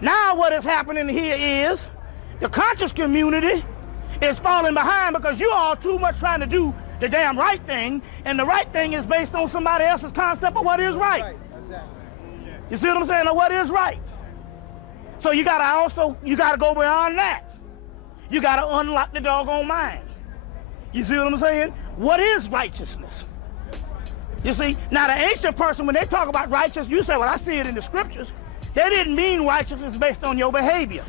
Now what is happening here is the conscious community is falling behind because you all too much trying to do the damn right thing, and the right thing is based on somebody else's concept of what is right. You see what I'm saying? Or what is right. So you gotta go beyond that. You gotta unlock the doggone mind. You see what I'm saying? What is righteousness? You see, now the ancient person, when they talk about righteousness, you say, well, I see it in the scriptures. They didn't mean righteousness based on your behavior.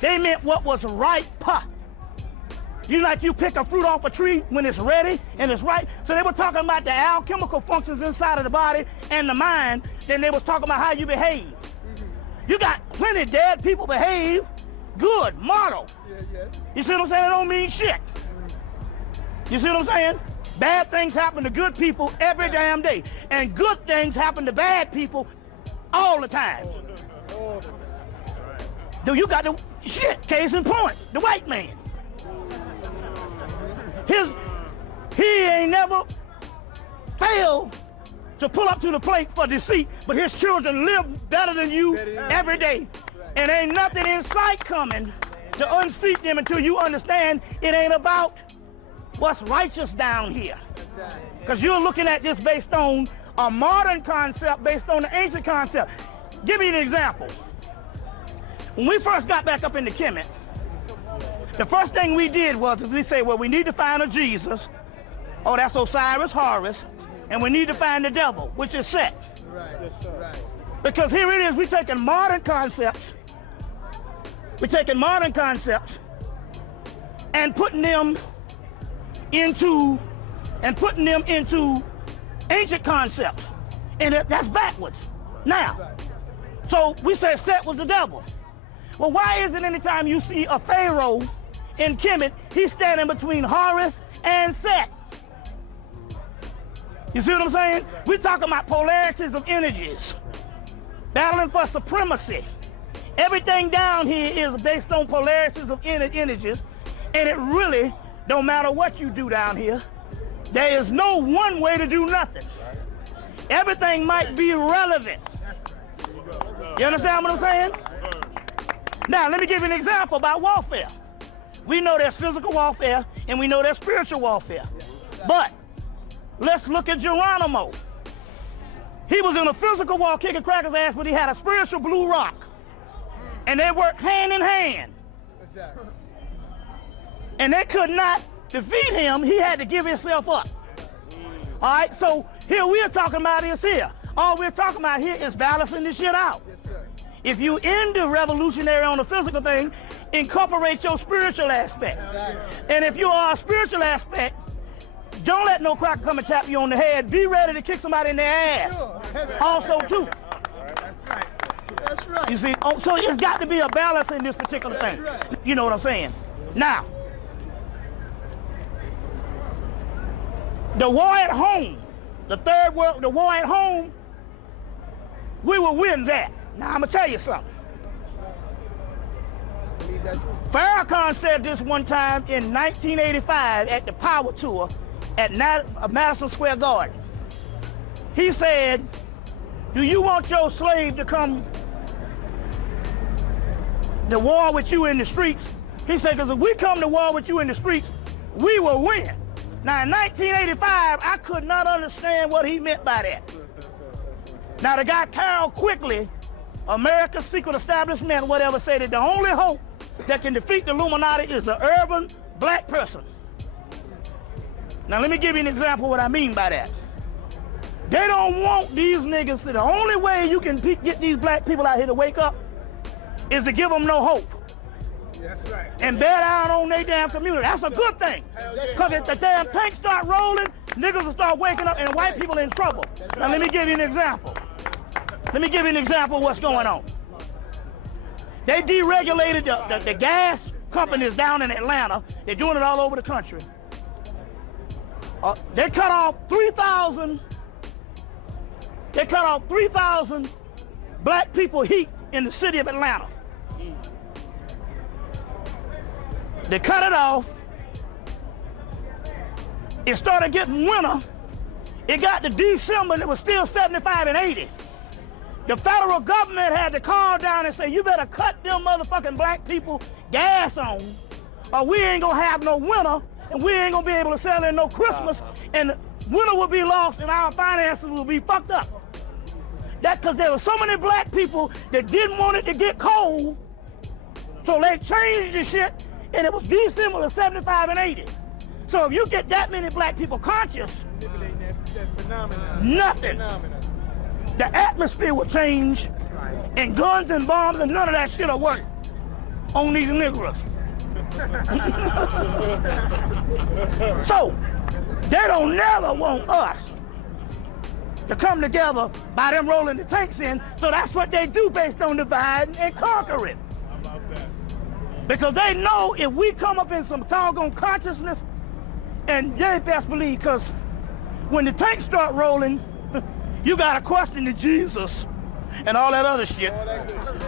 They meant what was right. You pick a fruit off a tree when it's ready and it's right. So they were talking about the alchemical functions inside of the body and the mind. Then they was talking about how you behave. You got plenty of dead people behave good, model. You see what I'm saying? It don't mean shit. You see what I'm saying? Bad things happen to good people every damn day. And good things happen to bad people all the time. Dude, you got the shit, case in point, the white man. He ain't never failed to pull up to the plate for deceit, but his children live better than you every day. And ain't nothing in sight coming to unseat them until you understand it ain't about what's righteous down here. Because you're looking at this based on a modern concept, based on the ancient concept. Give me an example. When we first got back up into Hemmitt, the first thing we did was we say, well, we need to find a Jesus. Oh, that's Osiris, Horus. And we need to find the devil, which is Set. Because here it is, we're taking modern concepts. We're taking modern concepts and putting them into ancient concepts. And that's backwards. Now, so we said Set was the devil. Well, why is it anytime you see a pharaoh in Hemmitt, he's standing between Horus and Set? You see what I'm saying? We're talking about polarities of energies, battling for supremacy. Everything down here is based on polarities of energies, and it really don't matter what you do down here. There is no one way to do nothing. Everything might be relevant. You understand what I'm saying? Now, let me give you an example about warfare. We know there's physical warfare, and we know there's spiritual warfare. But let's look at Geronimo. He was in a physical war kicking crackers' ass, but he had a spiritual blue rock. And they worked hand in hand. And they could not defeat him. He had to give himself up. All right, so here we're talking about is here. All we're talking about here is balancing this shit out. If you into revolutionary on the physical thing, incorporate your spiritual aspect. And if you are a spiritual aspect, don't let no cracker come and tap you on the head. Be ready to kick somebody in their ass. Also, too. That's right. You see, so it's got to be a balance in this particular thing. You know what I'm saying? Now, the war at home, the third world, the war at home, we will win that. Now, I'm going to tell you something. Farrakhan said this one time in 1985 at the Power Tour at Madison Square Garden. He said, do you want your slave to come to war with you in the streets? He said, because if we come to war with you in the streets, we will win. Now, in 1985, I could not understand what he meant by that. Now, the guy Carol Quigley, America's Secret Establishment, whatever, said that the only hope that can defeat the Illuminati is the urban black person. Now, let me give you an example of what I mean by that. They don't want these niggas. The only way you can get these black people out here to wake up is to give them no hope. That's right. And bear down on their damn community. That's a good thing. Because if the damn tanks start rolling, niggas will start waking up and white people in trouble. Now, let me give you an example. Let me give you an example of what's going on. They deregulated the gas companies down in Atlanta. They're doing it all over the country. They cut off 3,000. They cut off 3,000 black people heat in the city of Atlanta. They cut it off. It started getting winter. It got to December and it was still 75 and 80. The federal government had to call down and say, you better cut them motherfucking black people gas on, or we ain't gonna have no winter, and we ain't gonna be able to sell in no Christmas, and winter will be lost and our finances will be fucked up. That's because there were so many black people that didn't want it to get cold, so they changed the shit, and it was December of 75 and 80. So if you get that many black people conscious, nothing. The atmosphere will change, and guns and bombs and none of that shit will work on these Negroes. So they don't never want us to come together by them rolling the tanks in, so that's what they do based on dividing and conquering. Because they know if we come up in some doggone consciousness, and they best believe, because when the tanks start rolling, you got to question the Jesus and all that other shit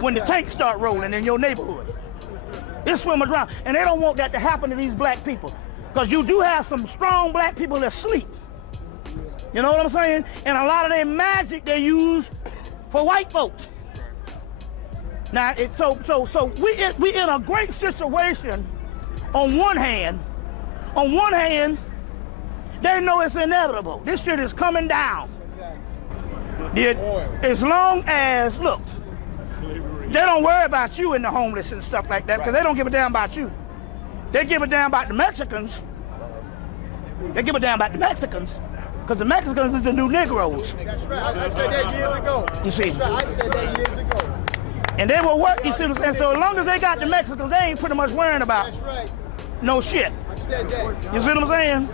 when the tanks start rolling in your neighborhood. They swim around, and they don't want that to happen to these black people, because you do have some strong black people that sleep. You know what I'm saying? And a lot of their magic they use for white folks. Now, so we in a great situation. On one hand, they know it's inevitable. This shit is coming down. As long as, look, they don't worry about you and the homeless and stuff like that, because they don't give a damn about you. They give a damn about the Mexicans. They give a damn about the Mexicans, because the Mexicans is the new Negroes. That's right. I said that years ago. You see? That's right. I said that years ago. And they will work, you see what I'm saying? So as long as they got the Mexicans, they ain't pretty much worrying about no shit. I said that. You see what I'm saying?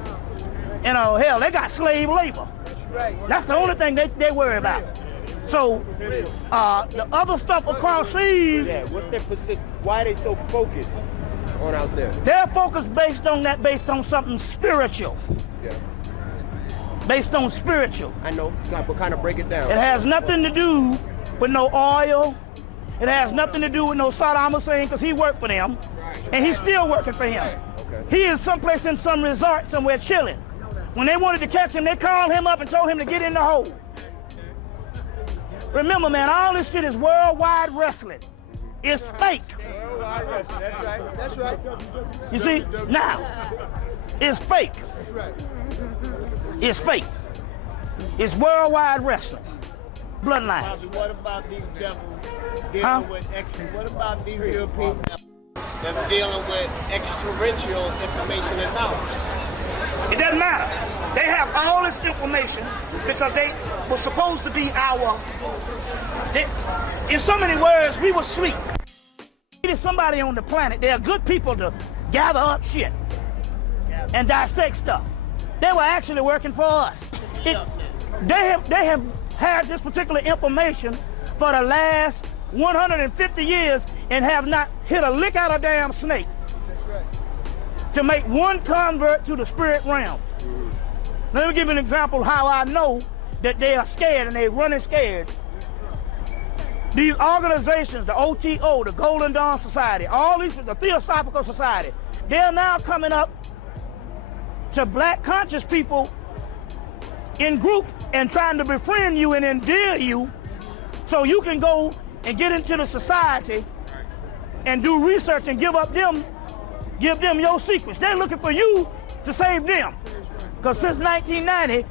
You know, hell, they got slave labor. That's the only thing they worry about. So, the other stuff across seas... Yeah, what's their position? Why are they so focused on out there? They're focused based on something spiritual. Yeah. Based on spiritual. I know, but kind of break it down. It has nothing to do with no oil. It has nothing to do with no Saddam Hussein, because he worked for them. And he's still working for him. Okay. He is someplace in some resort somewhere chilling. When they wanted to catch him, they called him up and told him to get in the hole. Remember, man, all this shit is worldwide wrestling. It's fake. Worldwide wrestling. That's right. That's right. You see? Now, it's fake. That's right. It's fake. It's worldwide wrestling. Bloodline. What about these devils dealing with what about these European devils that's dealing with extraterrestrial information and knowledge? It doesn't matter. They have all this information because they were supposed to be in so many words, we were sleep. There's somebody on the planet. They are good people to gather up shit and dissect stuff. They were actually working for us. They have had this particular information for the last 150 years and have not hit a lick out of damn snake to make one convert to the spirit realm. Let me give you an example of how I know that they are scared and they're running scared. These organizations, the OTO, the Golden Dawn Society, all these, the Theosophical Society, they're now coming up to black conscious people in groups and trying to befriend you and endear you so you can go and get into the society and do research and give them your secrets. They're looking for you to save them. Because since 1990,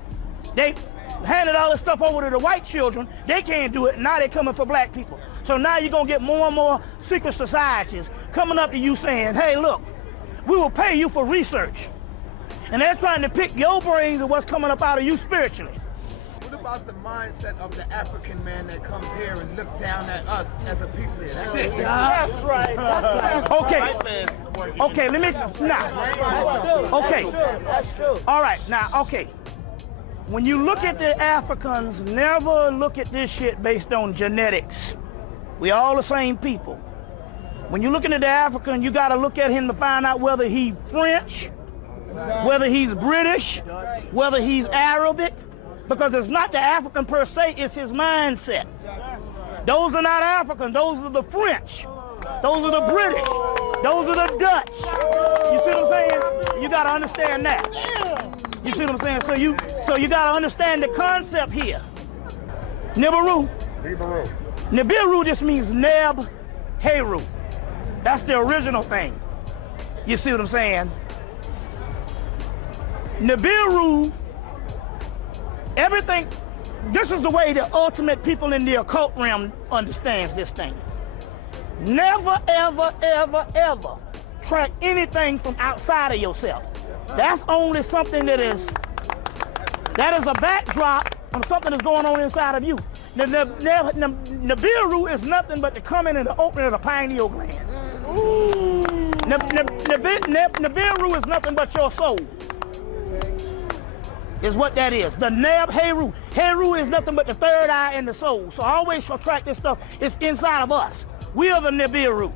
they handed all this stuff over to the white children. They can't do it, and now they're coming for black people. So now you're going to get more and more secret societies coming up to you saying, hey, look, we will pay you for research. And they're trying to pick your brains of what's coming up out of you spiritually. What about the mindset of the African man that comes here and look down at us as a piece of shit? That's right. That's right. Okay, let me, now, okay. That's true. All right, now, okay. When you look at the Africans, never look at this shit based on genetics. We all the same people. When you're looking at the African, you got to look at him to find out whether he's French, whether he's British, whether he's Arabic, because it's not the African per se, it's his mindset. Those are not African, those are the French. Those are the British. Those are the Dutch. You see what I'm saying? You got to understand that. You see what I'm saying? So you got to understand the concept here. Nibiru, Nibiru just means Neb Heru. That's the original thing. You see what I'm saying? Nibiru, everything, this is the way the ultimate people in the occult realm understands this thing. Never, ever, ever, ever track anything from outside of yourself. That's only something that is a backdrop on something that's going on inside of you. Nibiru is nothing but the coming and the opening of the pineal gland. Nibiru is nothing but your soul. Is what that is. The Neb Heru. Heru is nothing but the third eye and the soul. So always track this stuff. It's inside of us. We are the Nibiru.